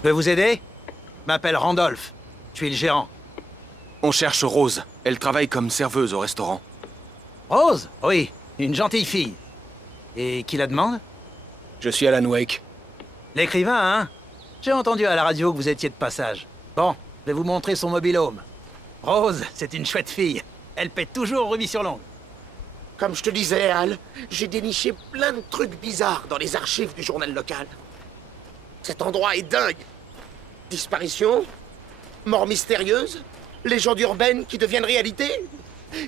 Je peux vous aider? Je m'appelle Randolph. Je suis le gérant. On cherche Rose. Elle travaille comme serveuse au restaurant. Rose? Oui, une gentille fille. Et qui la demande? Je suis Alan Wake. L'écrivain, hein? J'ai entendu à la radio que vous étiez de passage. Bon, je vais vous montrer son mobile-home. Rose, c'est une chouette fille. Elle pète toujours rubis sur l'ongle. Comme je te disais, Al, j'ai déniché plein de trucs bizarres dans les archives du journal local. Cet endroit est dingue. Disparition, mort mystérieuse, légendes urbaines qui deviennent réalité.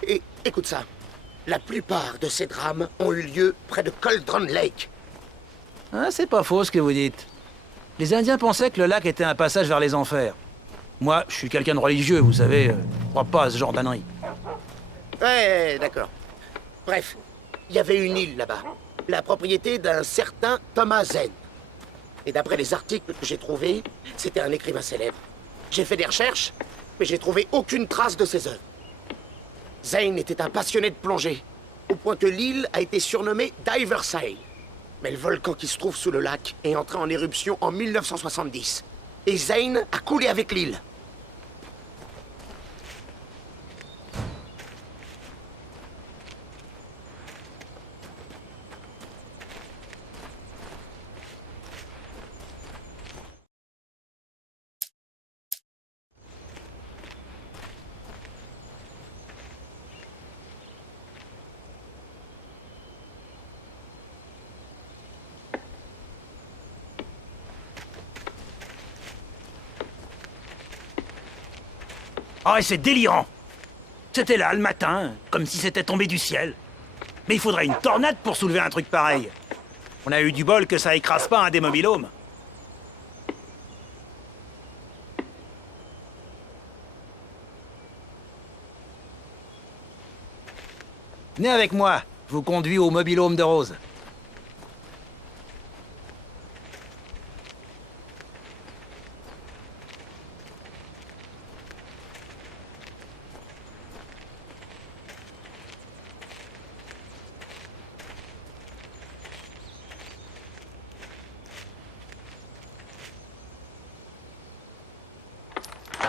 Et écoute ça, la plupart de ces drames ont eu lieu près de Cauldron Lake. Ah, c'est pas faux ce que vous dites. Les Indiens pensaient que le lac était un passage vers les enfers. Moi, je suis quelqu'un de religieux, vous savez, je crois pas à ce genre d'ânerie. Ouais, d'accord. Bref, il y avait une île là-bas, la propriété d'un certain Thomas Zane. Et d'après les articles que j'ai trouvés, c'était un écrivain célèbre. J'ai fait des recherches, mais j'ai trouvé aucune trace de ses œuvres. Zane était un passionné de plongée, au point que l'île a été surnommée Diversail. Mais le volcan qui se trouve sous le lac est entré en éruption en 1970. Et Zane a coulé avec l'île. Ah, et c'est délirant! C'était là, le matin, comme si c'était tombé du ciel. Mais il faudrait une tornade pour soulever un truc pareil. On a eu du bol que ça écrase pas un des mobil-homes. Venez avec moi, je vous conduis au mobil-home de Rose.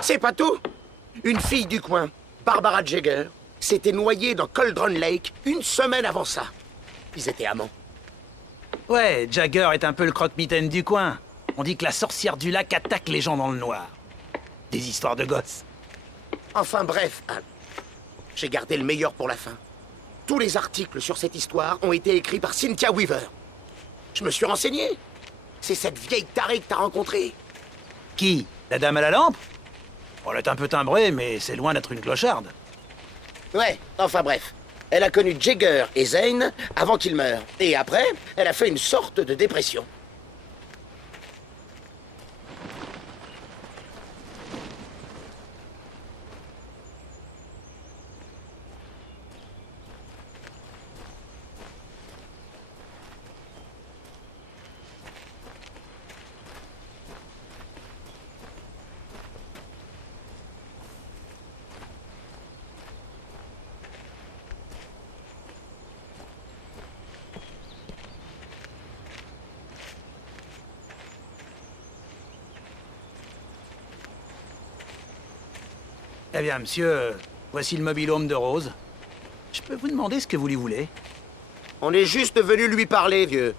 C'est pas tout. Une fille du coin, Barbara Jagger, s'était noyée dans Cauldron Lake une semaine avant ça. Ils étaient amants. Ouais, Jagger est un peu le croque-mitaine du coin. On dit que la sorcière du lac attaque les gens dans le noir. Des histoires de gosses. Enfin bref, Anne. J'ai gardé le meilleur pour la fin. Tous les articles sur cette histoire ont été écrits par Cynthia Weaver. Je me suis renseigné. C'est cette vieille tarée que t'as rencontrée. Qui? La dame à la lampe? Elle est un peu timbrée, mais c'est loin d'être une clocharde. Ouais, enfin bref. Elle a connu Jagger et Zane avant qu'ils meurent. Et après, elle a fait une sorte de dépression. Eh bien, monsieur, voici le mobil-home de Rose. Je peux vous demander ce que vous lui voulez? On est juste venu lui parler, vieux.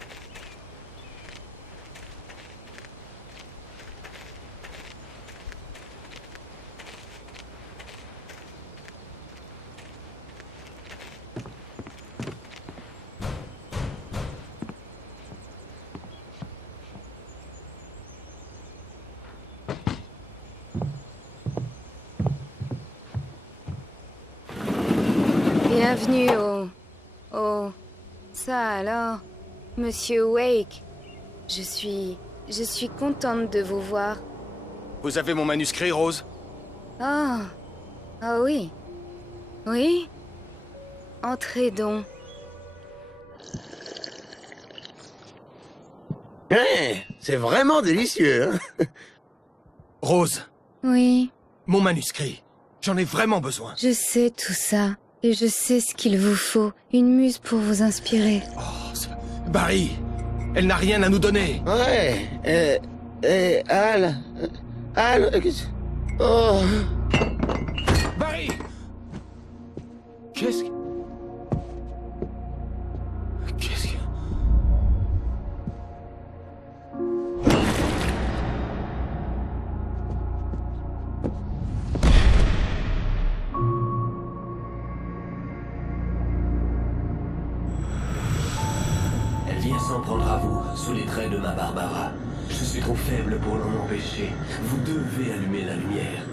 Bienvenue Ça alors, Monsieur Wake. Je suis contente de vous voir. Vous avez mon manuscrit, Rose? Ah, ah oui. Oui? Entrez donc. Ouais, c'est vraiment délicieux, hein? Rose, Oui, mon manuscrit. J'en ai vraiment besoin. je sais tout ça. Et je sais ce qu'il vous faut. Une muse pour vous inspirer. Oh, Barry, elle n'a rien à nous donner. Ouais, Al... Al... Oh... Barry! Qu'est-ce que... Qu'est-ce que... Elle vient s'en prendre à vous, sous les traits de ma Barbara. Je suis trop faible pour l'en empêcher. Vous devez allumer la lumière.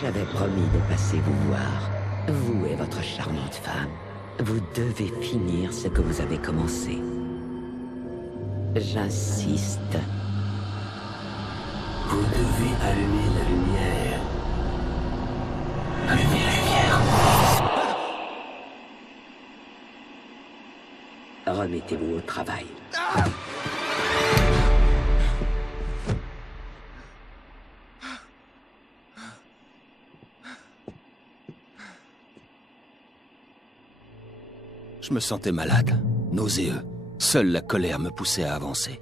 J'avais promis de passer vous voir. Vous et votre charmante femme. Vous devez finir ce que vous avez commencé. J'insiste. Vous devez allumer la lumière. Allumez la lumière. Remettez-vous au travail. Je me sentais malade, nauséeux. Seule la colère me poussait à avancer.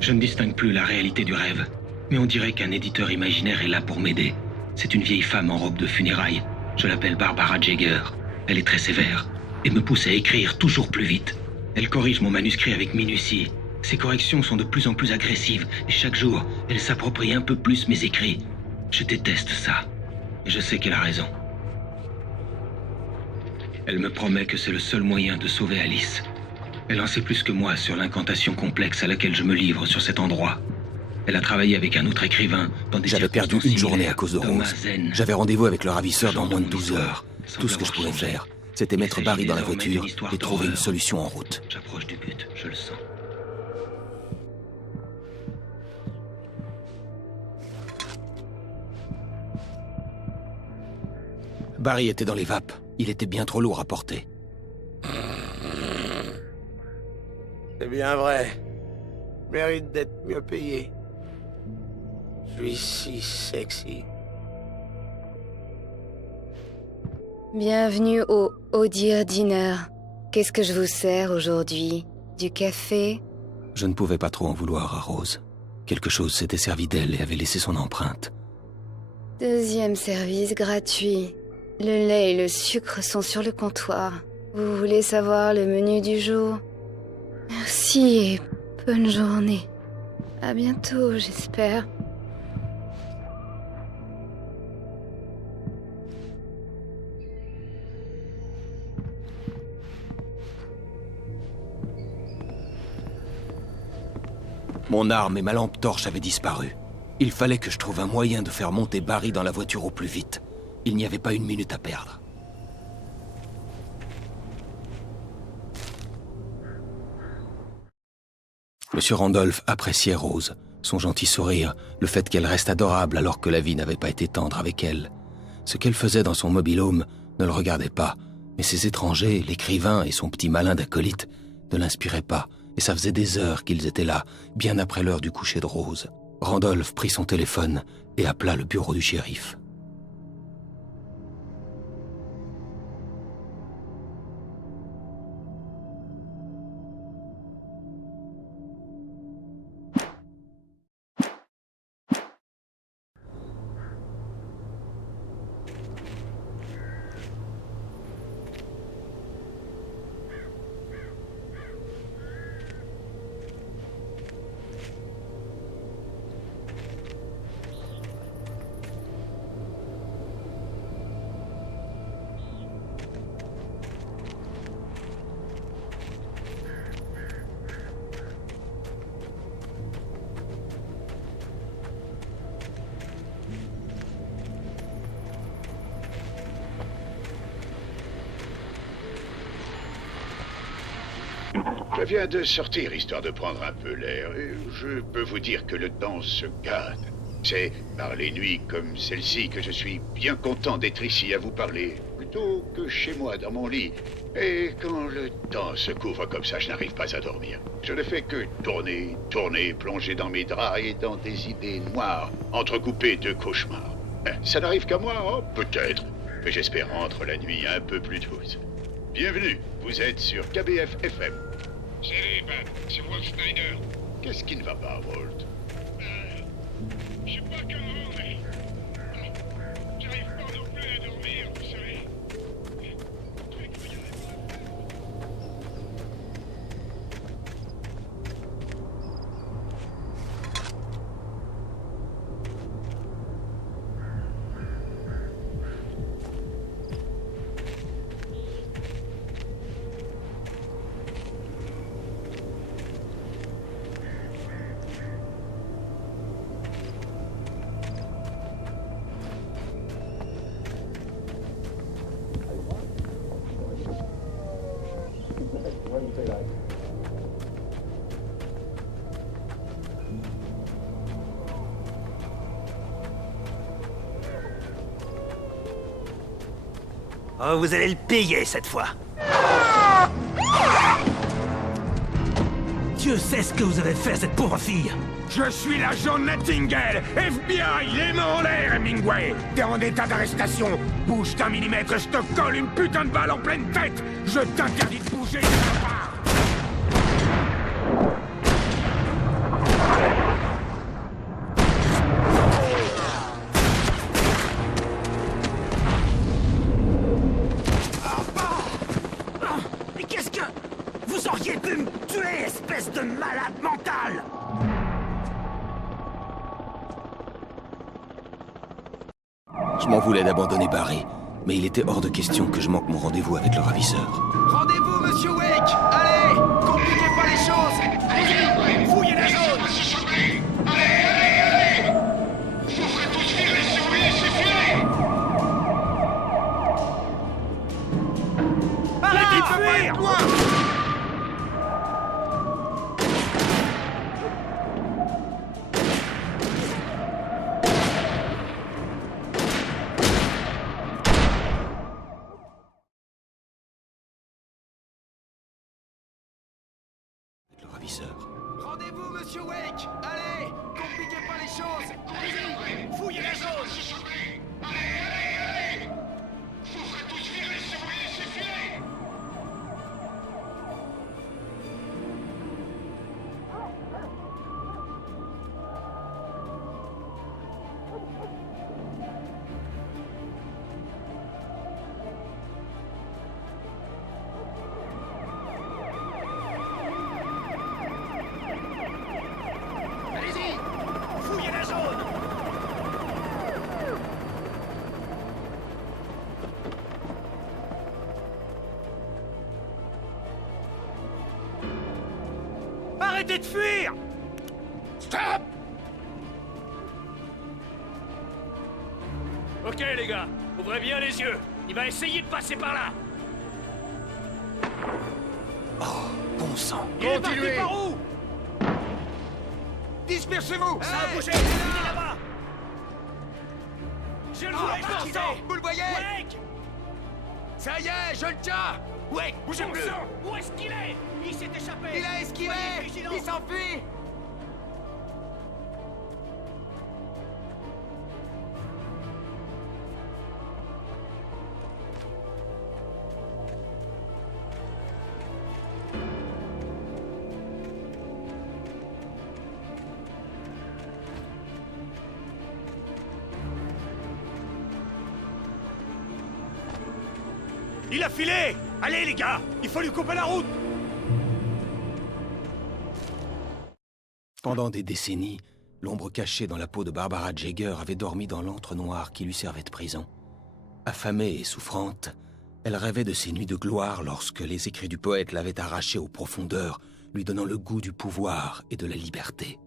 Je ne distingue plus la réalité du rêve, mais on dirait qu'un éditeur imaginaire est là pour m'aider. C'est une vieille femme en robe de funérailles. Je l'appelle Barbara Jagger. Elle est très sévère et me pousse à écrire toujours plus vite. Elle corrige mon manuscrit avec minutie. Ses corrections sont de plus en plus agressives et chaque jour, elle s'approprie un peu plus mes écrits. Je déteste ça. Et je sais qu'elle a raison. Elle me promet que c'est le seul moyen de sauver Alice. Elle en sait plus que moi sur l'incantation complexe à laquelle je me livre sur cet endroit. Elle a travaillé avec un autre écrivain dans des J'avais perdu circonstances une journée similaires. à cause de Thomas Rose. Zen. J'avais rendez-vous avec le ravisseur dans moins de 12 Histoire, heures. sans Tout ce que je avoir pouvais changé. faire, c'était Il mettre s'agit Barry dans la désormais voiture d'une histoire et trouver une d'horreur. solution en route. J'approche du but, je le sens. Barry était dans les vapes. Il était bien trop lourd à porter. C'est bien vrai. Je mérite d'être mieux payé. Je suis si sexy. Bienvenue au Dear Dinner. Qu'est-ce que je vous sers aujourd'hui? Du café? Je ne pouvais pas trop en vouloir à Rose. Quelque chose s'était servi d'elle et avait laissé son empreinte. Deuxième service gratuit. Le lait et le sucre sont sur le comptoir. Vous voulez savoir le menu du jour? Merci et bonne journée. À bientôt, j'espère. Mon arme et ma lampe torche avaient disparu. Il fallait que je trouve un moyen de faire monter Barry dans la voiture au plus vite. Il n'y avait pas une minute à perdre. Monsieur Randolph appréciait Rose, son gentil sourire, le fait qu'elle reste adorable alors que la vie n'avait pas été tendre avec elle. Ce qu'elle faisait dans son mobil-home ne le regardait pas, mais ses étrangers, l'écrivain et son petit malin d'acolyte ne l'inspiraient pas, et ça faisait des heures qu'ils étaient là, bien après l'heure du coucher de Rose. Randolph prit son téléphone et appela le bureau du shérif. Je viens de sortir histoire de prendre un peu l'air et je peux vous dire que le temps se gâte. C'est par les nuits comme celle-ci que je suis bien content d'être ici à vous parler, plutôt que chez moi dans mon lit. Et quand le temps se couvre comme ça, je n'arrive pas à dormir. Je ne fais que tourner, tourner, plonger dans mes draps et dans des idées noires, entrecoupées de cauchemars. Ça n'arrive qu'à moi, oh, peut-être, mais j'espère rendre la nuit un peu plus douce. Bienvenue, vous êtes sur KBF FM. Salut, Ben. C'est Walt Snyder. Qu'est-ce qui ne va pas, Walt? Je sais pas comment, mais... J'arrive pas non plus à dormir, vous savez. Oh, vous allez le payer cette fois. Dieu sait ce que vous avez fait à cette pauvre fille. Je suis l'agent Nightingale, FBI, les mains en l'air, Hemingway. T'es en état d'arrestation. Bouge d'un millimètre, je te colle une putain de balle en pleine tête. Je t'interdis de bouger de ta part. Mais qu'est-ce que... Vous auriez pu me tuer, espèce de malade mental! Je m'en voulais d'abandonner Barry, mais il était hors de question que je manque mon rendez-vous avec le ravisseur. Rendez-vous, monsieur Wake! Allez! Compliquez pas les choses! Allez-y! Fouillez la zone! Allez! Vous ferez tous virer sur lui, c'est fini! Arrêtez de fuir! Le ravisseur. Rendez-vous, monsieur Wake! Allez! Compliquez pas les choses! Allez-y! Fouillez la zone! Allez! Vous ferez tous virer sur lui, c'est fini! Allez-y! Fouillez la zone! Arrêtez de fuir! Stop! Ok les gars, ouvrez bien les yeux. Il va essayer de passer par là. Bon sang. Il est parti par où? Dispersez-vous! Ça a bougé! Il est là-bas! Je le Oh, vois bon passer. sang! Vous le voyez? Wake! Ça y est, je le tiens! Wake, bougez Bon plus! sang, où est-ce qu'il est? Il s'est échappé. Il a esquivé! Soyez vigilants. Il s'enfuit! Il a filé! Allez les gars, il faut lui couper la route! Pendant des décennies, l'ombre cachée dans la peau de Barbara Jagger avait dormi dans l'antre noir qui lui servait de prison. Affamée et souffrante, elle rêvait de ces nuits de gloire lorsque les écrits du poète l'avaient arrachée aux profondeurs, lui donnant le goût du pouvoir et de la liberté.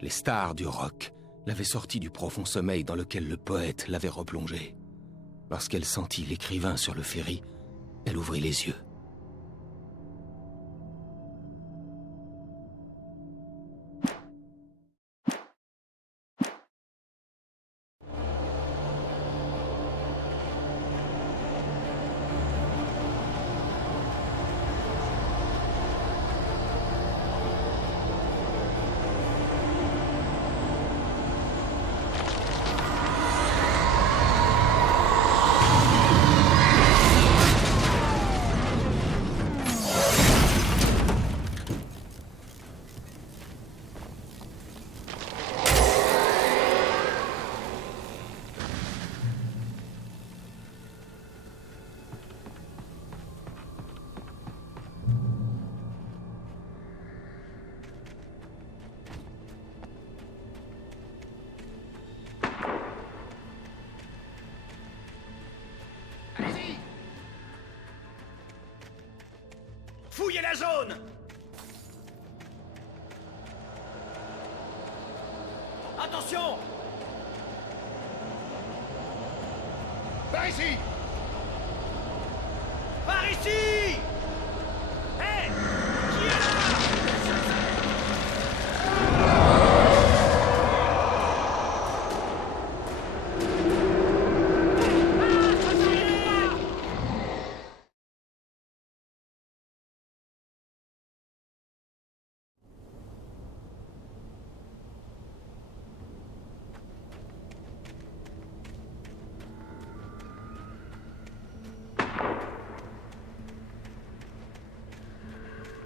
Les stars du rock l'avaient sortie du profond sommeil dans lequel le poète l'avait replongée. Lorsqu'elle sentit l'écrivain sur le ferry, elle ouvrit les yeux. Fouillez la zone! Attention! Par ici! Par ici! Hé! Qui est là?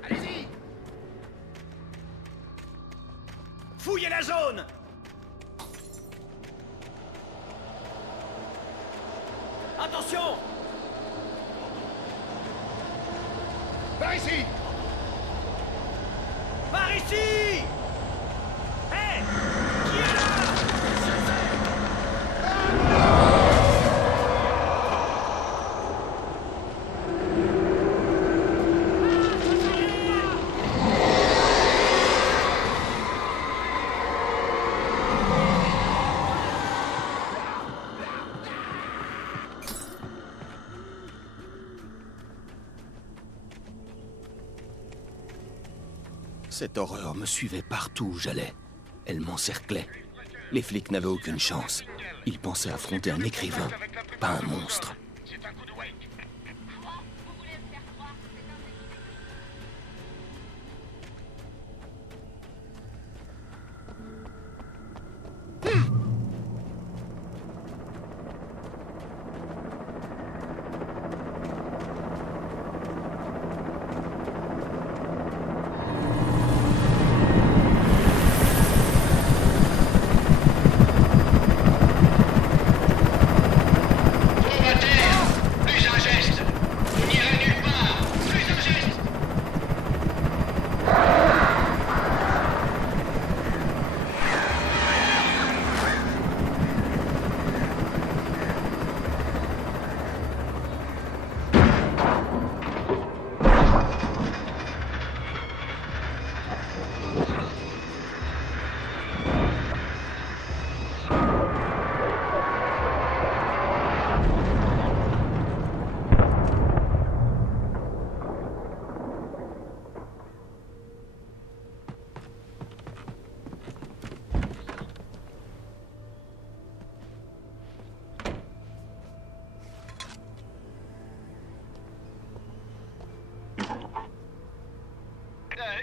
Allez-y! Fouillez la zone! Attention! Par ici! Par ici! Hé! Qui est là? Cette horreur me suivait partout où j'allais. Elle m'encerclait. Les flics n'avaient aucune chance. Ils pensaient affronter un écrivain, pas un monstre. C'est un coup de Wake.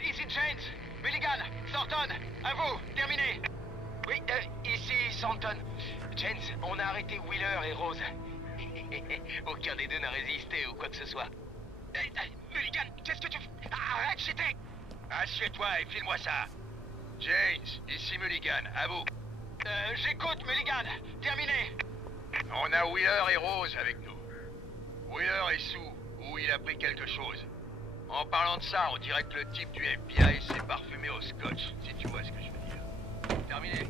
Ici James, Mulligan, Thornton, à vous, terminé. Oui, ici Thornton. James, on a arrêté Wheeler et Rose. Aucun des deux n'a résisté ou quoi que ce soit. Mulligan, qu'est-ce que tu fais? Arrête, j'étais... Assieds-toi et file-moi ça. James, ici Mulligan, à vous. J'écoute, Mulligan, terminé. On a Wheeler et Rose avec nous. Wheeler est sous, ou il a pris quelque chose. En parlant de ça, on dirait que le type du FBI s'est parfumé au scotch, si tu vois ce que je veux dire. Terminé.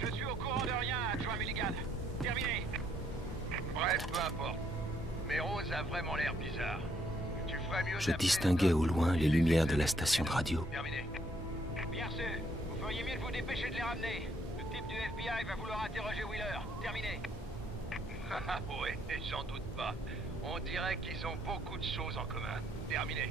Je suis au courant de rien, adjoint Mulligan. Terminé. Bref, peu importe. Mais Rose a vraiment l'air bizarre. Tu ferais mieux Je d'appeler distinguais les au autres. loin les lumières de la station de radio. Terminé. Bien sûr, vous feriez mieux de vous dépêcher de les ramener. Le type du FBI va vouloir interroger Wheeler. Terminé. Oui, j'en doute pas. On dirait qu'ils ont beaucoup de choses en commun. Terminé.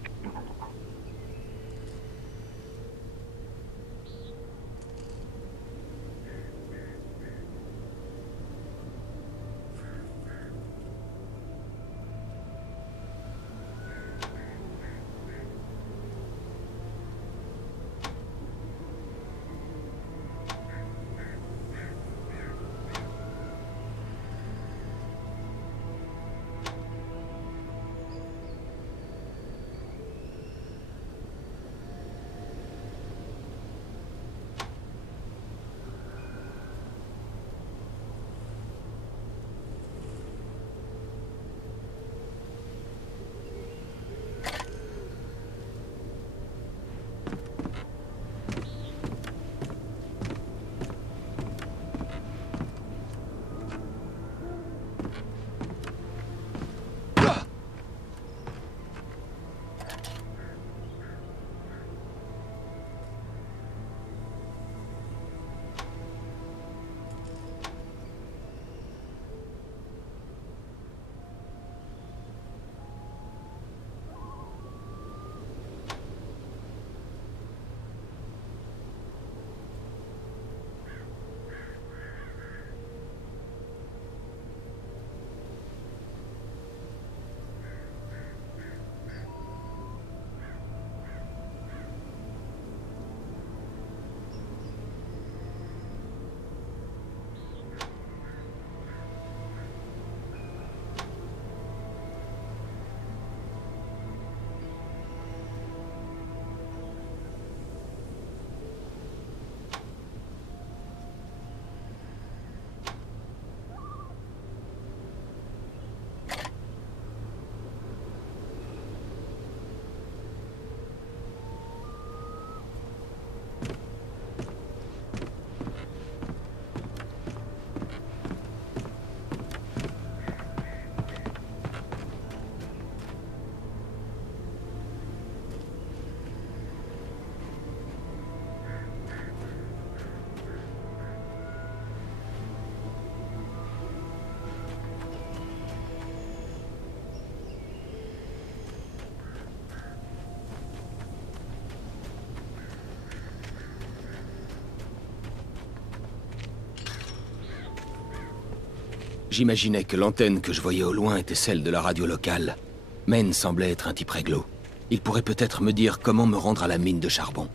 J'imaginais que l'antenne que je voyais au loin était celle de la radio locale. Men semblait être un type réglo. Il pourrait peut-être me dire comment me rendre à la mine de charbon.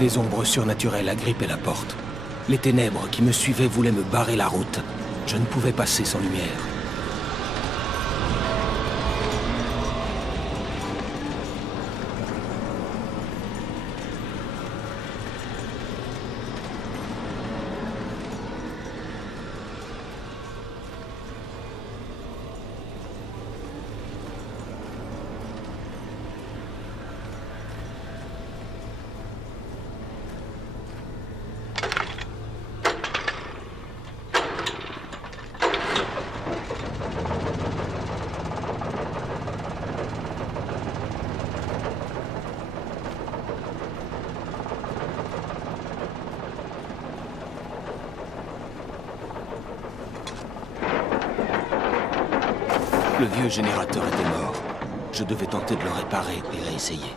Des ombres surnaturelles agrippaient la porte. Les ténèbres qui me suivaient voulaient me barrer la route. Je ne pouvais passer sans lumière. Le vieux générateur était mort. Je devais tenter de le réparer et réessayer.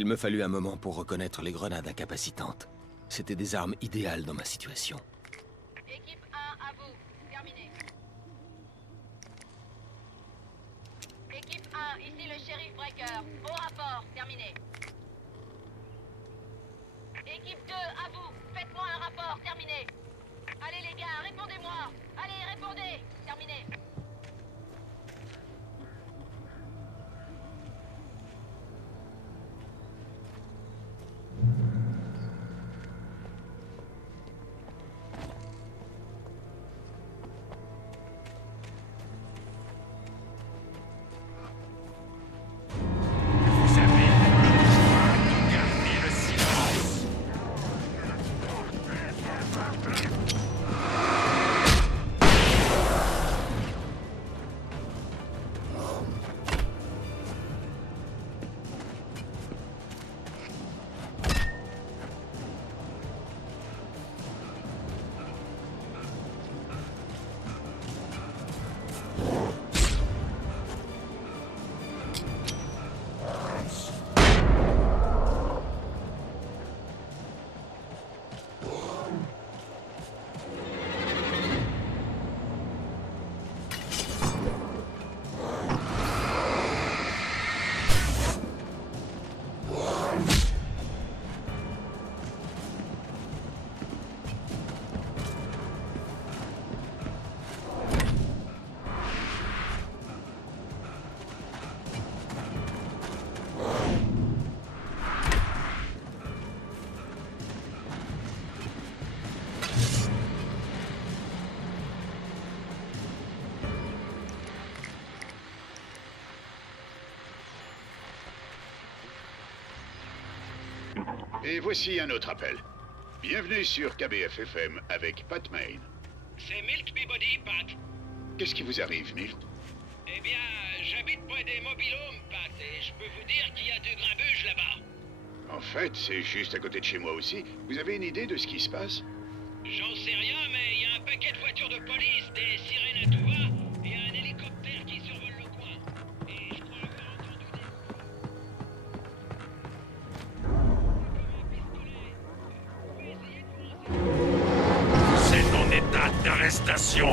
Il me fallut un moment pour reconnaître les grenades incapacitantes. C'était des armes idéales dans ma situation. Équipe 1, à vous. Terminé. Équipe 1, ici le shérif Breaker. Au rapport. Terminé. Équipe 2, à vous. Faites-moi un rapport. Terminé. Allez les gars, répondez-moi. Allez, répondez. Terminé. Vous avez gardé le silence. Et voici un autre appel. Bienvenue sur KBF-FM avec Pat Main. C'est Milk Peabody, Pat. Qu'est-ce qui vous arrive, Milt? Eh bien, j'habite près des mobilhomes, Pat, et je peux vous dire qu'il y a du grabuge là-bas. En fait, c'est juste à côté de chez moi aussi. Vous avez une idée de ce qui se passe? J'en sais rien, mais il y a un paquet de voitures de police, des sirènes à tout va, et un hélicoptère qui survole le coin. Et je crois avoir entendu des... C'est en état d'arrestation.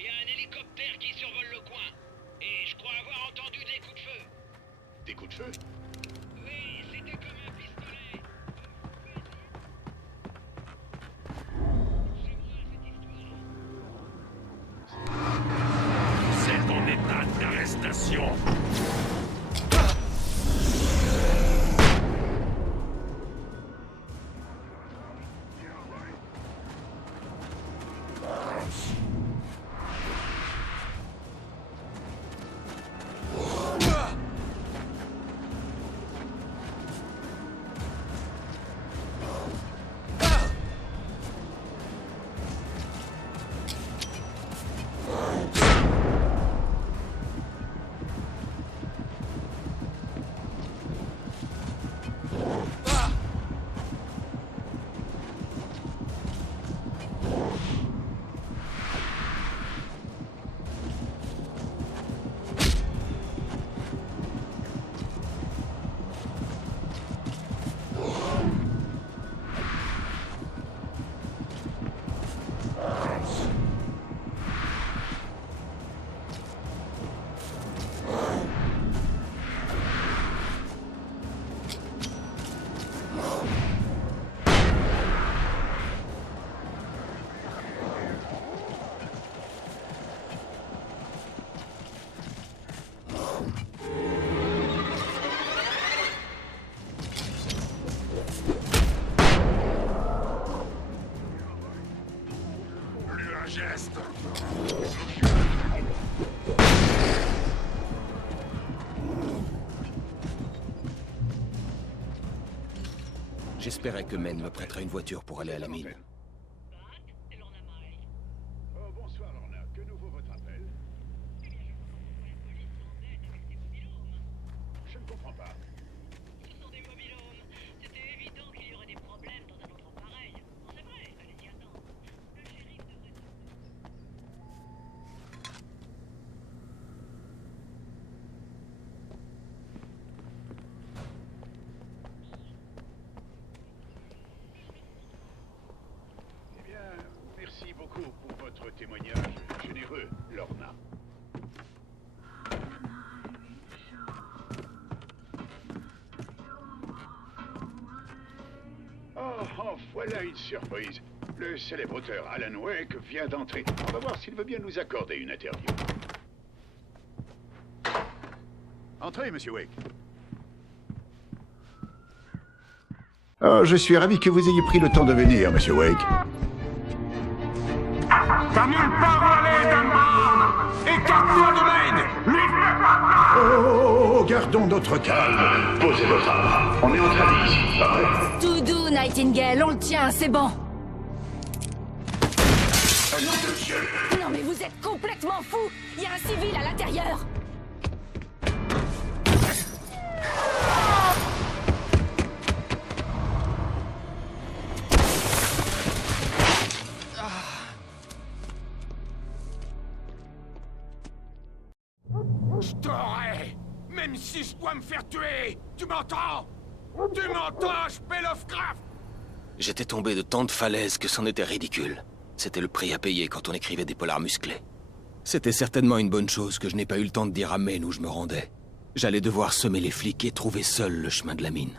Il y a un hélicoptère qui survole le coin. Et je crois avoir entendu des coups de feu. Des coups de feu? Oui, c'était comme un pistolet. C'est en état d'arrestation. J'espérais que Men me prêterait une voiture pour aller à la mine. Oh, bonsoir, Lorna. Que nous vaut votre appel? Je ne comprends pas. Ce sont des mobilhomes. C'était évident qu'il y aurait des problèmes dans un autre appareil. Non, c'est vrai, allez-y, attends. Le shérif devrait... Eh bien, merci beaucoup pour votre témoignage généreux, Lorna. Oh, voilà une surprise. Le célèbre auteur Alan Wake vient d'entrer. On va voir s'il veut bien nous accorder une interview. Entrez, monsieur Wake. Oh, je suis ravi que vous ayez pris le temps de venir, monsieur Wake. T'as nulle part où aller, Dunbar! Écarte-toi de Maine! Oh, gardons notre calme. Posez votre arme. On est entre amis ici, pas vrai? Tout doux, Nightingale, on le tient, c'est bon. Non mais vous êtes complètement fou. Il y a un civil à l'intérieur. Je t'aurai! Même si je dois me faire tuer! Tu m'entends? Tu m'entends, H.P. Lovecraft? J'étais tombé de tant de falaises que c'en était ridicule. C'était le prix à payer quand on écrivait des polars musclés. C'était certainement une bonne chose que je n'ai pas eu le temps de dire à Men où je me rendais. J'allais devoir semer les flics et trouver seul le chemin de la mine.